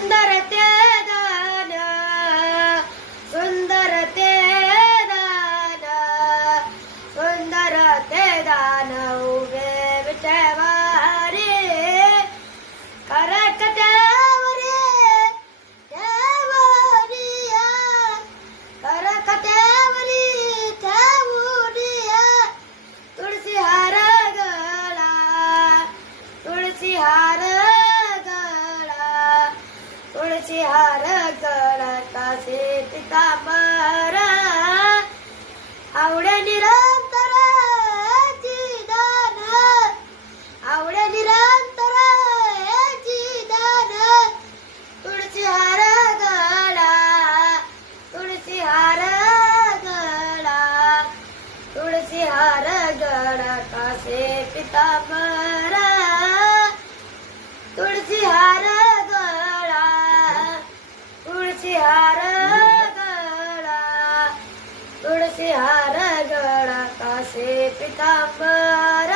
सुंदर ते दान, सुंदर ते दान, सुंदर ते दान उभे विठवारी करकट्यावरी ठेवूनिया, करकट्यावरी ठेवूनिया तुळशी हार गळा, तुळशी हार गळा, तुळशी हार गळा कासे पितांबर आवडे निरंतर दान, आवडे निरंतर दान तुळशी हार गळा, तुळशी हार गळा, तुळशी हार गळा कासे पितांबर तुळशी हार गळा, तुळशी हार गळा, तुळशी हार गळा कासे पितांबर